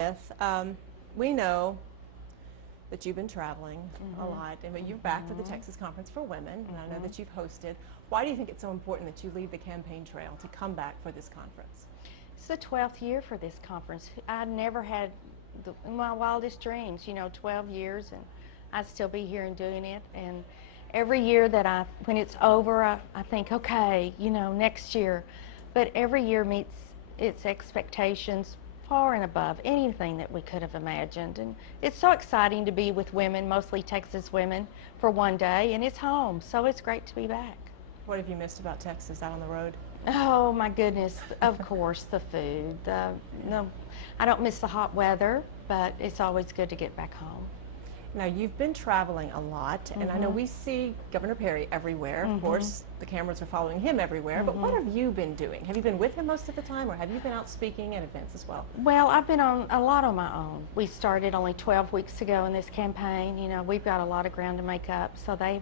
with. We know that you've been traveling a lot, but you're back for the Texas Conference for Women, and I know that you've hosted. Why do you think it's so important that you leave the campaign trail to come back for this conference? It's the 12th year for this conference. I never had my wildest dreams, 12 years, and I'd still be here and doing it. And every year that when it's over, I think, okay, next year. But every year meets its expectations far and above anything that we could have imagined. And it's so exciting to be with women, mostly Texas women, for one day, and it's home, so it's great to be back. What have you missed about Texas out on the road? Oh my goodness, of course, the food. No, I don't miss the hot weather, but it's always good to get back home. Now, you've been traveling a lot, and I know we see Governor Perry everywhere. Of course, the cameras are following him everywhere, but what have you been doing? Have you been with him most of the time, or have you been out speaking at events as well? Well, I've been on a lot on my own. We started only 12 weeks ago in this campaign. We've got a lot of ground to make up, so they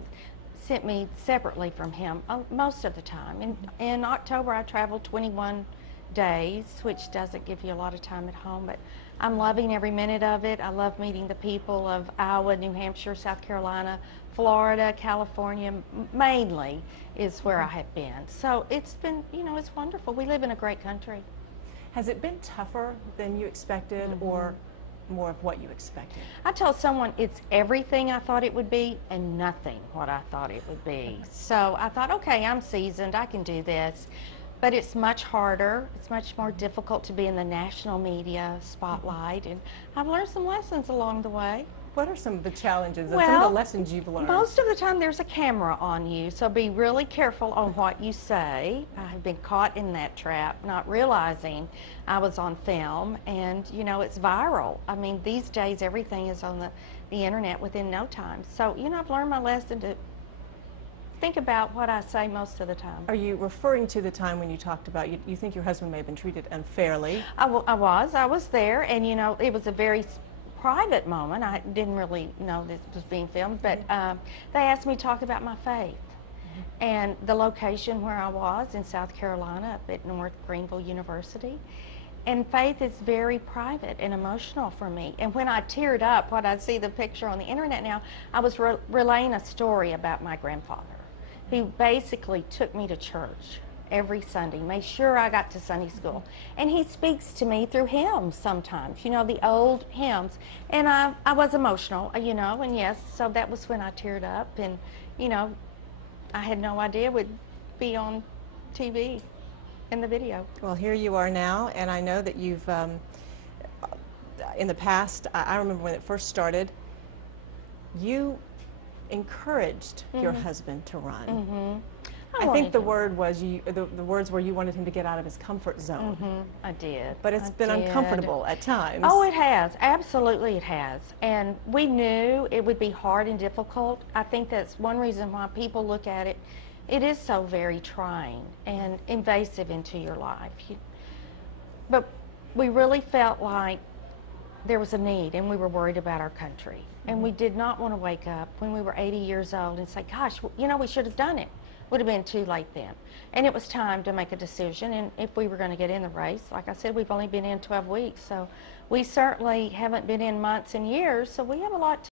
sent me separately from him most of the time. In October, I traveled 21 days, which doesn't give you a lot of time at home, but I'm loving every minute of it. I love meeting the people of Iowa, New Hampshire, South Carolina, Florida, California, mainly is where I have been. So it's been, it's wonderful. We live in a great country. Has it been tougher than you expected, or more of what you expected? I told someone it's everything I thought it would be and nothing what I thought it would be. So I thought, okay, I'm seasoned, I can do this. But it's much harder, it's much more difficult to be in the national media spotlight, and I've learned some lessons along the way. What are some of the challenges and some of the lessons you've learned? Most of the time there's a camera on you, so be really careful on what you say. I have been caught in that trap, not realizing I was on film, and it's viral. I mean, these days everything is on the internet within no time. So, I've learned my lesson to think about what I say most of the time. Are you referring to the time when you talked about you think your husband may have been treated unfairly? I was there, and it was a very private moment. I didn't really know this was being filmed, but they asked me to talk about my faith and the location where I was in South Carolina up at North Greenville University. And faith is very private and emotional for me. And when I teared up, when I see the picture on the internet now, I was relaying a story about my grandfather, who basically took me to church every Sunday, made sure I got to Sunday school. And he speaks to me through hymns sometimes, the old hymns. And I was emotional, and yes, so that was when I teared up. And, I had no idea it would be on TV in the video. Well, here you are now, and I know that you've, in the past, I remember when it first started, you encouraged your husband to run. I think the word was the words were you wanted him to get out of his comfort zone. I did. But it's been uncomfortable at times. Oh, it has. Absolutely it has. And we knew it would be hard and difficult. I think that's one reason why people look at it. It is so very trying and invasive into your life. But we really felt like there was a need, and we were worried about our country. And we did not want to wake up when we were 80 years old and say, gosh, we should have done it. Would have been too late then. And it was time to make a decision, and if we were going to get in the race. Like I said, we've only been in 12 weeks, so we certainly haven't been in months and years, so we have a lot